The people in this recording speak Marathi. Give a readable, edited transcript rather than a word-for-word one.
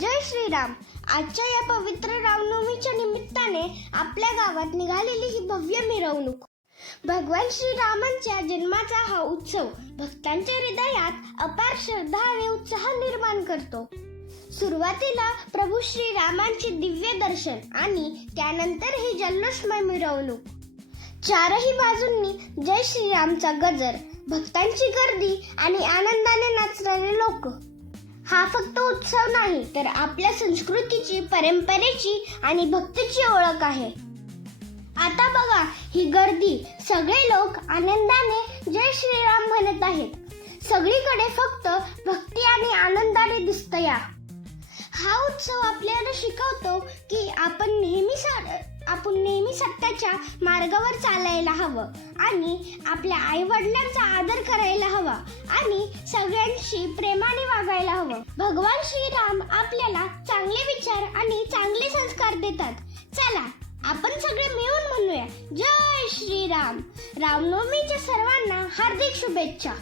जय श्रीराम. आजच्या या पवित्र रामनवमीच्या निमित्ताने आपल्या गावात निघालेली ही भव्य मिरवणूक भगवान श्रीरामांच्या जन्माचा हा उत्सव भक्तांच्या हृदयात अपार श्रद्धा आणि उत्साह निर्माण करतो. सुरुवातीला प्रभू श्रीरामांचे दिव्य दर्शन आणि त्यानंतर ही जल्लोषमय मिरवणूक. चारही बाजूंनी जय श्रीरामचा गजर, भक्तांची गर्दी आणि आनंदाने नाचणारे लोक. हा फक्त उत्सव नाही तर आपल्या संस्कृतीची, परंपरेची आणि भक्तीची ओळख आहे. आता बघा ही गर्दी, सगळे लोक आनंदाने जय श्रीराम म्हणत आहेत. सगळीकडे फक्त भक्ती आणि आनंदाने दिसतया. हा उत्सव आपल्याला शिकवतो की आपण नेहमी सत्याच्या मार्गावर चालायला हवं आणि आपल्या आई वडिलांचा आदर करायला हवा आणि सगळ्यांशी प्रेमाने वागायला हवं. भगवान श्रीराम आपल्याला चांगले विचार आणि चांगले संस्कार देतात. चला आपण सगळे मिळून म्हणूया जय श्रीराम. रामनवमीच्या सर्वांना हार्दिक शुभेच्छा.